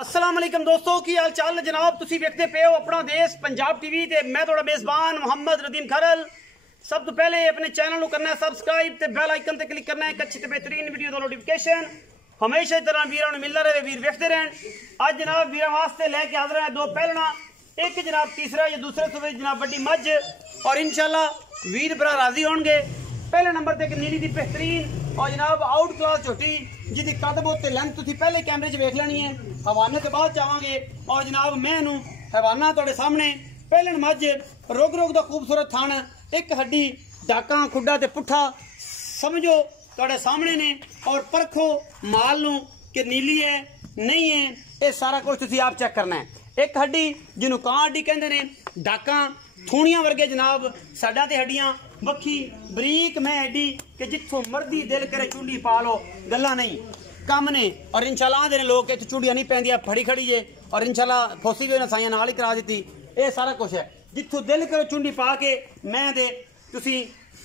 अस्सलाम वालेकुम दोस्तों की हाल चाल जनाब तुसी वेखते पे हो अपना देश पंजाब टीवी ते मैं थोड़ा मेजबान मोहम्मद रदीम खरल। सब तो पहले अपने चैनल को करना है सब्सक्राइब ते बेल आइकन ते क्लिक करना है एक अच्छी ते बेहतरीन वीडियो का नोटिफिकेशन हमेशा इस तरह वीरों ने मिलता रहे वीर वेखते रहन। आज जनाब वीरों वास्ते लेके हाजिर है दो पहलना एक जनाब तीसरा या दूसरे सूबे जनाब बड़ी मझ और इंशाल्लाह वीर भरा राजी होंगे। पहले नंबर ते नीली दी बेहतरीन और जनाब आउट क्लास झोटी जिसकी कद बहुत लेंथ तुसी पहले कैमरे च वेख लेनी है हवाने के बाद चावांगे और जनाब मैं हवाना तुहाडे सामने पहले मझ रोग रोग दा खूबसूरत थान एक हड्डी डाका खुड्डा ते पुट्ठा समझो तुहाडे सामने ने और परखो माल नू कि नीली है नहीं है ये सारा कुछ तुसी आप चेक करना है। एक हड्डी जिन्हों कां हड्डी कहंदे ने डाका थूणियां वर्गे जनाब साडा ते हड्डियां वक्खी बरीक मैं एडी कि जिथों मर्दी दिल करे चुंडी पा लो गल्ला नहीं कम ने और इंशाल्लाह आंदे ने लोग इत्थे चुंडियां नहीं पैंदियां फड़ी खड़ी जे और इंशाल्लाह फोसी भी साइयां नाल ही करा दी ये सारा कुछ है जिथों दिल करे चुंडी पा के मैं दे तुसी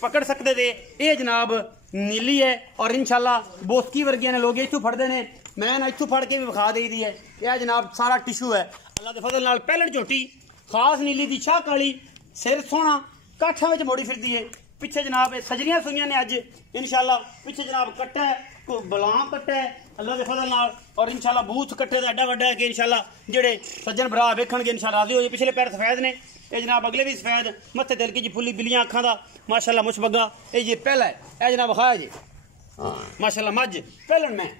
पकड़ सकते थे ये जनाब नीली है और इंशाल्लाह बोस्की वर्गियां ने लोग इथों फड़दे ने मैं ना इथों फड़ के भी विखा दी है यह जनाब सारा टिशू है अल्लाह के फजल नाल पहलन झोटी खास नीली दी शाह काली सिर सोहना काठा में मोड़ी फिरदी है पिछे जनाब सजरियां सुइयां ने अज इंशाल्लाह पिछे जनाब कट्टा है को बलां कट्टा है अल्लाह के फजल नाल और इंशाल्लाह बूथ कट्टे दा एडा वड्डा है कि इंशाल्लाह जेड़े सज्जन भरा वेखणगे इंशाल्लाह राजी हो जाए। पिछले पैर सफेद ने ये जनाब अगले भी सफेद मत्थे दिल की जी फुली बिलियां अखां दा माशाल्लाह मुशबगा ये पहला है ये जनाब खाया जी माशाल्लाह मझ पहलन मैं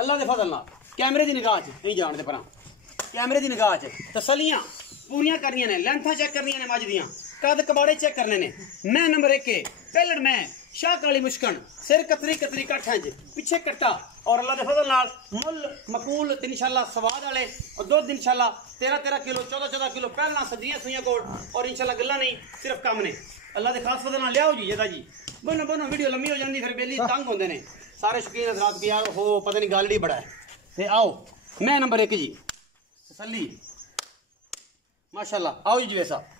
अल्लाह के फजल नाल कैमरे की निगाह च नहीं जानते पर कैमरे की निगाह च तसलियां पूरियां करनियां ने लेंथां चेक करनियां ने मझ दियां कद कबाड़े चेक करने ने मैं नंबर एक पहलन मैं शाह काली मुश्कन सिर कतरी कतरी काठा पिछे कट्टा और अल्लाह के फजल नाल मुल मकूल इंशाल्लाह स्वाद वाले और दुध इंशाल्लाह 13 किलो 14 किलो पहलना सदियां सुइयां कोट और इंशाल्लाह गल्ला नहीं सिर्फ कम ने अल्लाह के खास फजल नाल लियाओ जी जदा जी बनो बनो वीडियो लंबी हो जाती फिर बेली तंग होंदे ने सारे शौकीन हजरात की यार हो पता नहीं गल ही बड़ा है ते आओ मैं नंबर एक जी तसल्ली माशाल्लाह आओ जी जवेद साहब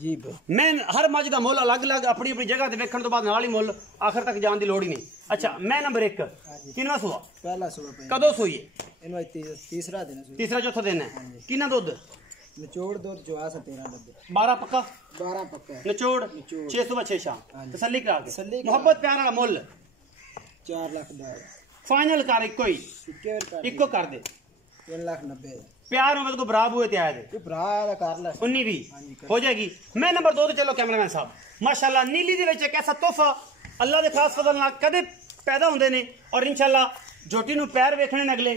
जी मैं हर मझ का मुल अलग अलग अपनी अपनी जगह से वेखण तो बाद नाल ही मुल आखिर तक जाने की लोड़ ही नहीं। अच्छा मैं नंबर एक कितना सुआ पहला सुआ कदों सुई इनो तीसरा चौथा दिन है कितना दुध निचोड़ दूध जो आ 13 डब्बे 12 पक्का निचोड़ 6 सुबह 6 शाम तसल्ली करा के मोहब्बत प्यार वाला मुल 4 लाख दा फाइनल कर इको कर दे 3 लाख 90 प्यार में को बराबर हुए ते आए थे भरा कर ले 19 भी हो जाएगी। मैं नंबर 2 चलो कैमरामैन साहब माशाल्लाह नीली दे विच एक ऐसा तोहफा अल्लाह दे खास फजल नाल कदे पैदा होंदे ने और इंशाल्लाह जोटी नु पैर वेखने ने अगले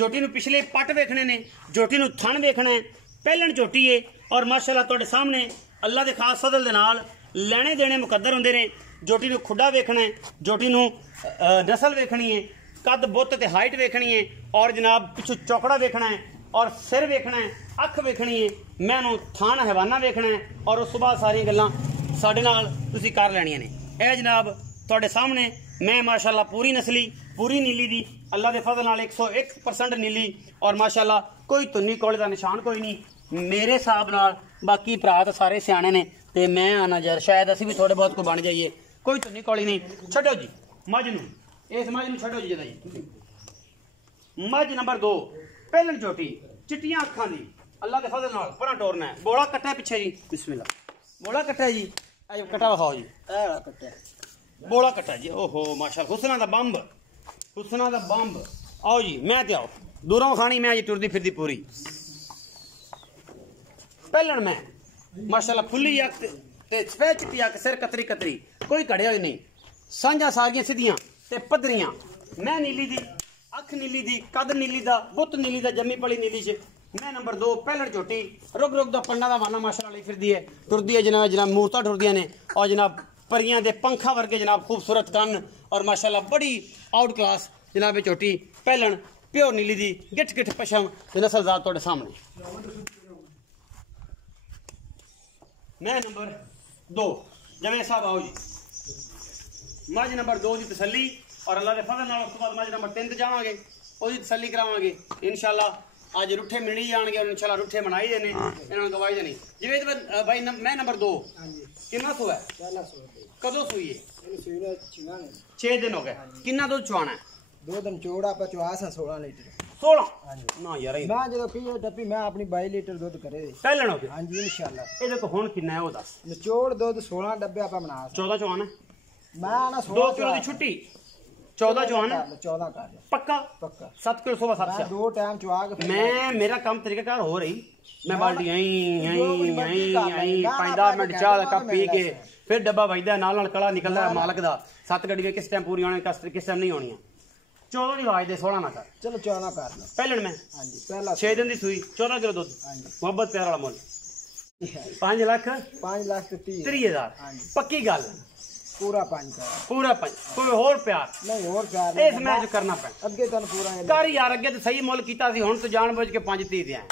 जोटी नु पिछले पट वेखने ने जोटी नु थन वेखना है पहलन जोटी है और माशाल्लाह तुहाडे सामने अल्लाह दे खास फजल दे नाल लेने देने मुकद्दर होंदे ने जोटी नु खुड्डा वेखना है जोटी नु नस्ल वेखनी है कद बुत ते हाइट वेखनी है और जनाब पिछू चौकड़ा वेखना है और सिर वेखना है अख वेखनी है मैनू थान हवाना वेखना है और उस बाद सारी गल्लां साडे नाल तुसीं कर लैणियां ने ए जनाब तुहाडे सामने मैं माशाल्लाह पूरी नस्ली पूरी नीली दी अल्लाह दे फजल नाल 101% नीली और माशाल्लाह कोई तुन्नी कोले दा निशान कोई नहीं मेरे हिसाब नाल बाकी भरा तो सारे सियाणे ने ते मैं आना जर शायद असीं भी थोड़े बहुत को बन जाइए कोई तुन्नी कोली नहीं छड्डो जी मझ नू इस मझ नू छड्डो जी जदा जी मझ नंबर 2 पहलन झोटी चिट्टियां अखां दी अल्लाह के फजल नाल परां टोरना है बोला कट्टा पिछे जी बिस्मिल्लाह बोला कट्टा जी अज कट्टा विखाओ जी कट्टा बोला कट्टा जी ओहो माशाल्लाह हुस्ना दा बंब आओ जी मैं ते आओ दूरों खानी मैं जी टुरदी फिरदी पूरी पहलन मैं माशाल्लाह फुल्ली अख ते सफेद चिट्टी अख सिर कतरी कतरी कोई कड़िया ही नहीं सांझा सारियां सीधियां ते पदरियां मैं नीली दी अख नीली दी कद नीली दा बुत नीली दा जम्मी पली नीली च मैं नंबर 2 पहलड़ झोटी रुक रुक दा पंडा दा वाना माशाल्लाह ली फिरदी है टुरदी है जनाब मूर्तां टुरदियां ने और जनाब परियां दे पंखा वर्गे जनाब खूबसूरत कन और माशाल्लाह बड़ी आउट क्लास जनाब झोटी पहलण प्योर नीली दी गिठ गिठ पशम नस्ल जात तुहाडे सामने मैं नंबर 2 जवेद साहब आओ जी मझ नंबर 2 की तसल्ली और अल्लाह के फजल नाल उस बाद मझ नंबर 3 ते जावांगे ओदी तसल्ली करावांगे इंशाल्लाह आज रुठे मिल जाएंगे और इंशाल्लाह रुठे मनाई देने इन्हां नूं गवाही देनी जिवेद भाई मैं नंबर 2 कितना सो है पहला सो कदों सुई है 6 दिन हो गए कितना दूध चवाना है 2 दिन चोड़ा 50 16 लीटर 16 हाँ जी। ना यार ये मैं जो पी डब्बी मैं अपनी 22 लीटर दूध करे ਪਹਿਲਣ ਹੋ ਗਿਆ हाँ जी इंशाल्लाह। ਇਹਦੇ ਤੋਂ ਹੁਣ ਕਿੰਨਾ ਹੈ ਉਹ ਦੱਸ ਨਿਚੋੜ ਦੁੱਧ 16 ਡੱਬੇ ਆਪਾਂ ਬਣਾ 14 ਚੋਂ ਆਣਾ ਮੈਂ ਨਾ 2 ਕਿਲੋ ਦੀ ਛੁੱਟੀ 14 ਚੋਂ ਆਣਾ 14 ਕਰ ਲੈ ਪੱਕਾ ਪੱਕਾ 7 ਕਿਲੋ ਸਵੇਰ 7 ਮੈਂ 2 ਟਾਈਮ ਚਵਾ ਕੇ ਮੈਂ ਮੇਰਾ ਕੰਮ ਤਰੀਕਾਕਾਰ ਹੋ ਰਹੀ ਮੈਂ ਬਾਲਟੀ ਆਈ 5 ਮਿੰਟ ਚਾਹ ਦਾ ਕੱਪ ਪੀ ਕੇ ਫਿਰ ਡੱਬਾ ਵੱਜਦਾ ਨਾਲ ਕਲਾ ਨਿਕਲਦਾ ਮਾਲਕ ਦਾ 7 ਗੱਡੀਆਂ ਕਿਸ ਟਾਈਮ ਪੂਰੀ ਆਉਣੀ ਕਿਸ ਟਾਈਮ ਨਹੀਂ ਆਉਣੀਆਂ 14 ਦੀ ਆਵਾਜ਼ ਦੇ 16 ਨਾ ਕਰ ਚਲੋ 14 ਕਰ ਲਓ ਪਹਿਲਣ ਮੈਂ हाँ जी पहला 6 ਦਿਨ ਦੀ ਸੂਈ 14 ਕਿਲੋ ਦੁੱਧ हाँ जी ਮੁਹੱਬਤ ਪਿਆਰ ਵਾਲਾ ਮੁੱਲ 5 ਲੱਖ 5 ਲੱਖ ਤੇ 30 30,000 ਹਾਂਜੀ। ਪੱਕੀ ਗੱਲ ਪੂਰਾ 5 ਕਰ ਪੂਰਾ 5 ਕੋਈ ਹੋਰ ਪਿਆਰ ਨਹੀਂ ਹੋਰ ਚਾਰ ਇਸ ਮੈਚ ਕਰਨਾ ਪੈਣਾ ਅੱਗੇ ਤੁਹਾਨੂੰ ਪੂਰਾ ਇਹ ਕਰ ਯਾਰ ਅੱਗੇ ਤਾਂ ਸਹੀ ਮੁੱਲ ਕੀਤਾ ਸੀ ਹੁਣ ਤਾਂ ਜਾਣ ਬੁੱਝ ਕੇ 5-30 ਦੇ ਆਏ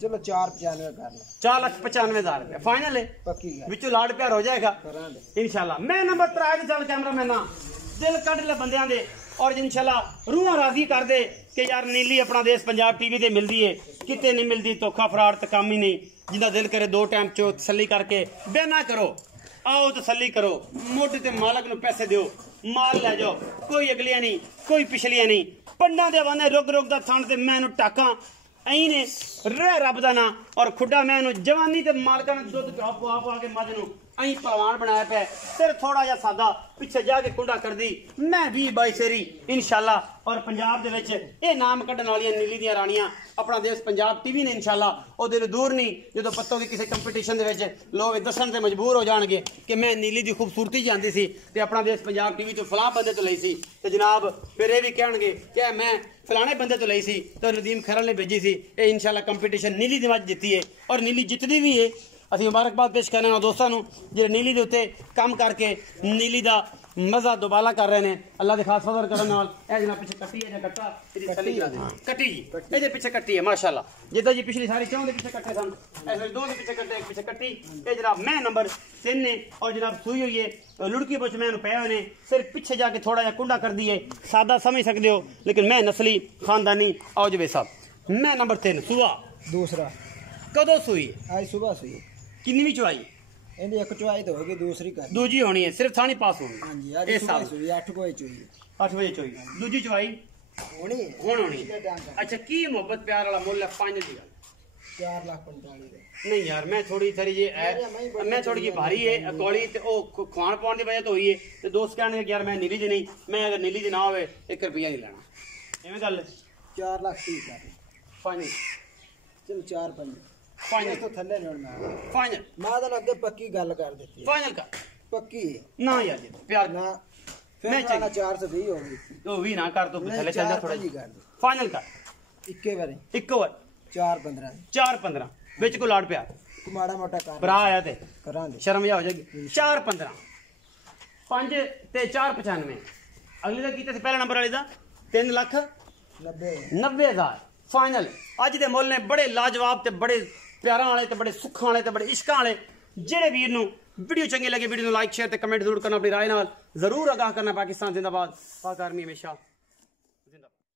ਚਲੋ 495 ਕਰ ਲਓ 4,95,000 ਰੁਪਏ ਫਾਈਨਲ ਹੈ ਪੱਕੀ ਗੱਲ ਵਿੱਚੋਂ ਲਾੜ ਪਿਆਰ ਹੋ ਜਾਏਗਾ ਕਰਾਂਗੇ ਇਨਸ਼ਾਅੱਲਾ ਮੈਂ ਨੰਬਰ 3 ਤੇ ਚੱਲ ਕੈਮਰਾਮੈਨ ਨਾ ਦਿਲ ਕੱਢ ਲੈ ਬੰਦਿਆਂ ਦੇ ਔਰ ਇਨਸ਼ਾਅੱਲਾ ਰੂਹਾਂ ਰਾਜ਼ੀ ਕਰ ਦੇ ਕਿ ਯਾਰ ਨੀਲੀ ਆਪਣਾ ਦੇਸ਼ ਪੰਜਾਬ ਟੀਵੀ ਤੇ ਮਿਲਦੀ ਏ ਕਿਤੇ ਨਹੀਂ ਮਿਲਦੀ ਧੋਖਾ ਫਰਾਡ ਤੇ ਕੰਮ ਹੀ ਨਹੀਂ ਜਿੰਦਾ ਦਿਲ ਕਰੇ 2 ਟਾਈਮ ਚੋ ਤਸੱਲੀ ਕਰਕੇ ਬੇਨਾ ਕਰੋ आओ तसल्ली करो मोटे ते मालक नु पैसे दियो माल ले जाओ कोई अगलियां नहीं कोई पिछलियां नहीं पंडा दे बने रुक रुक दा थान ते मैं टाका ऐ ने रह रब दा ना और खुडा मैं जवानी ते मालका ने दुध आप आके मझ नु ऐ पहलवान बनाया पे सिर थोड़ा जा सादा पिछे जाके कुंडा कर दी मैं 20-22 सेरी इंशाल्लाह और पंजाब दे विच ए नाम कढन वालियां नीली दियां रानियां अपना देश पंजाब टीवी ने इंशाल्लाह ओदे दूर नहीं जो पत्तों की किसी कंपीटिशन दे विच लोग दसन ते मजबूर हो जाणगे कि मैं नीली दी खूबसूरती जानदी सी ते अपना देश पंजाब टीवी तो फलां बंदे तो लई सी ते जनाब फिर ये भी कहणगे कि मैं फलाने बंदे तो लई सी तो नदीम खैरल ने भेजी सी ये इंशाल्लाह कंपीटिशन नीली दी वज जित्ती है और नीली जितदी भी है ਅਸੀਂ ਮੁਬਾਰਕਬਾਦ ਪੇਸ਼ ਕਰਨੇ ਆ ਦੋਸਤਾਂ ਨੂੰ ਜਿਹੜੇ ਨੀਲੀ ਦੇ ਉੱਤੇ ਕੰਮ ਕਰਕੇ ਨੀਲੀ ਦਾ ਮਜ਼ਾ ਦੁਬਾਲਾ ਕਰ ਰਹੇ ਨੇ ਅੱਲਾ ਦੇ ਖਾਸ ਫਜ਼ਲ ਕਰਨ ਨਾਲ ਇਹ ਜਨਾ ਪਿੱਛੇ ਕੱਟੀ ਹੈ ਜਾਂ ਕੱਟਾ ਇਹਦੀ ਥੱਲੇ ਲਾ ਦੇ ਕੱਟੀ ਜੀ ਇਹਦੇ ਪਿੱਛੇ ਕੱਟੀ ਹੈ ਮਾਸ਼ਾਅੱਲਾ ਜਿੱਦਾਂ ਜੀ ਪਿਛਲੀ ਸਾਰੀ ਚੌਂ ਦੇ ਪਿੱਛੇ ਕੱਟੇ ਸਨ ਐਸੇ 2 ਦੇ ਪਿੱਛੇ ਕੱਟੇ ਇੱਕ ਪਿੱਛੇ ਕੱਟੀ ਇਹ ਜਨਾਬ ਮੈਂ ਨੰਬਰ 3 ਨੇ ਔਰ ਜਨਾਬ ਸੂਈ ਹੋਈ ਹੈ ਲੁੜਕੀ ਪੁੱਛ ਮੈਂ ਪਏ ਹੋਏ ਨੇ ਸਿਰ ਪਿੱਛੇ ਜਾ ਕੇ ਥੋੜਾ ਜਿਹਾ ਕੁੰਡਾ ਕਰਦੀ ਹੈ ਸਾਦਾ ਸਮਝ ਸਕਦੇ ਹੋ ਲੇਕਿਨ ਮੈਂ ਨਸਲੀ ਖਾਨਦਾਨੀ ਆਓ ਜਵੇ ਸਾਹਿਬ ਮੈਂ ਨੰਬਰ 3 ਸੂਆ दूसरा ਕਦੋਂ ਸੂਈ आज सुबह सुई ਕਿੰਨੀ ਚੁਆਈ ਇਹਦੀ ਇੱਕ ਚੁਆਈ ਤਾਂ ਹੋਗੀ ਦੂਸਰੀ ਕਰ ਦੂਜੀ ਹੋਣੀ ਹੈ ਸਿਰਫ ਥਾਣੀ ਪਾਸ ਹੋਣੀ ਹਾਂਜੀ ਅੱਜ ਇਹ ਸੁਬਹ ਸਾਲ ਸੁਈ 8 ਕੋਈ ਚੁਈ 8 ਵਜੇ ਚੋਈ ਦੂਜੀ ਚੁਆਈ ਹੋਣੀ ਹੁਣ ਹੋਣੀ ਅੱਛਾ ਕੀ ਮੁਹੱਬਤ ਪਿਆਰ ਵਾਲਾ ਮੁੱਲ ਹੈ 5 ਦੀ ਗੱਲ 4,45,000 ਦੇ ਨਹੀਂ ਯਾਰ ਮੈਂ ਥੋੜੀ ਥਰੀ ਜੇ ਮੈਂ ਥੋੜੀ ਜਿਹੀ ਭਾਰੀ ਹੈ ਗੋਲੀ ਤੇ ਉਹ ਖਵਾਣ ਪਾਉਣ ਦੀ ਵਜ੍ਹਾ ਤੋਂ ਹੋਈ ਹੈ ਤੇ ਦੋਸਤ ਕਹਿਣਗੇ ਯਾਰ ਮੈਂ ਨੀਲੀ ਦੀ ਨਹੀਂ ਮੈਂ ਅਗਰ ਨੀਲੀ ਦੀ ਨਾ ਹੋਵੇ 1 ਰੁਪਿਆ ਨਹੀਂ ਲੈਣਾ ਐਵੇਂ ਗੱਲ 4,30,000 ਕਰ ਫਾਈਨਲ ਚਲ 4-5 ਫਾਈਨਲ ਤੋਂ ਥੱਲੇ ਨਹੀਂ ਹੋਣਾ ਫਾਈਨਲ ਮੈਂ ਤਾਂ ਅੱਗੇ ਪੱਕੀ ਗੱਲ ਕਰ ਦਿੱਤੀ ਫਾਈਨਲ ਕਰ ਪੱਕੀ ਨਾ ਯਾਰ ਜੀ ਪਿਆਰ ਨਾ ਮੈਂ ਮੈਂ ਚੱਲ- 420 ਹੋ ਗਈ ਉਹ ਵੀ ਨਾ ਕਰ ਤੂੰ ਥੱਲੇ ਚੱਲ ਜਾ ਥੋੜਾ ਕਰ ਦੇ ਫਾਈਨਲ ਕਰ ਇੱਕੇ ਵਾਰੀ ਇੱਕੋ ਵਾਰ 4-15 4-15 ਵਿੱਚ ਕੋ ਲਾੜ ਪਿਆ ਤੂੰ ਮਾੜਾ ਮੋਟਾ ਕਰ ਭਰਾ ਆਇਆ ਤੇ ਕਰਾਂਗੇ ਸ਼ਰਮ ਜਾ ਹੋ ਜਾਏਗੀ 4-15 5 ਤੇ 4-95 ਅਗਲੀ ਦਾ ਕੀਤਾ ਸੀ ਪਹਿਲਾ ਨੰਬਰ ਵਾਲੀ ਦਾ 3,90,000 ਫਾਈਨਲ ਅੱਜ ਦੇ ਮੁੱਲ ਨੇ ਬੜੇ ਲਾਜਵਾਬ ਤੇ ਬੜੇ ਪਿਆਰਾਂ ਵਾਲੇ ਤੇ ਬੜੇ ਸੁੱਖਾਂ ਵਾਲੇ ਤੇ ਬੜੇ ਇਸ਼ਕਾਂ ਵਾਲੇ ਜਿਹੜੇ ਵੀਰ ਨੂੰ ਵੀਡੀਓ ਚੰਗੀ ਲੱਗੇ ਵੀਡੀਓ ਨੂੰ ਲਾਈਕ ਸ਼ੇਅਰ ਤੇ ਕਮੈਂਟ ਜ਼ਰੂਰ ਕਰਨਾ ਆਪਣੀ ਰਾਏ ਨਾਲ ਜ਼ਰੂਰ ਆਗਾਹ ਕਰਨਾ ਪਾਕਿਸਤਾਨ ਜ਼ਿੰਦਾਬਾਦ ਪਾਕ ਆਰਮੀ ਹਮੇਸ਼ਾ